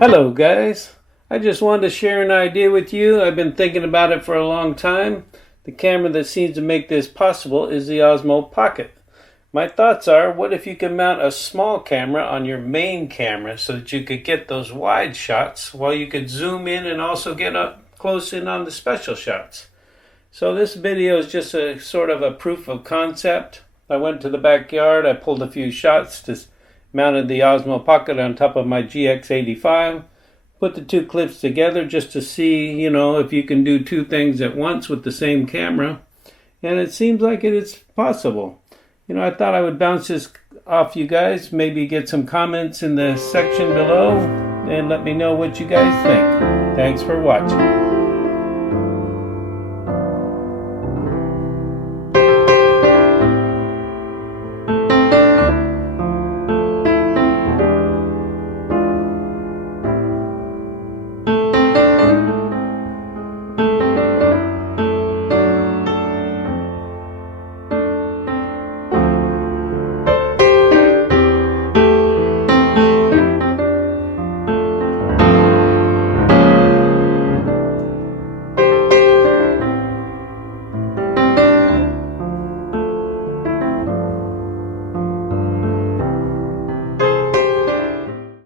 Hello guys, I just wanted to share an idea with you. I've been thinking about it for a long time. The camera that seems to make this possible is the Osmo Pocket. My thoughts are, what if you could mount a small camera on your main camera so that you could get those wide shots while you could zoom in and also get up close in on the special shots. So this video is just a sort of a proof of concept. I went to the backyard, I pulled a few shots, mounted the Osmo Pocket on top of my GX85, put the two clips together just to see, if you can do two things at once with the same camera. And it seems like it is possible. I thought I would bounce this off you guys, maybe get some comments in the section below, and let me know what you guys think. Thanks for watching.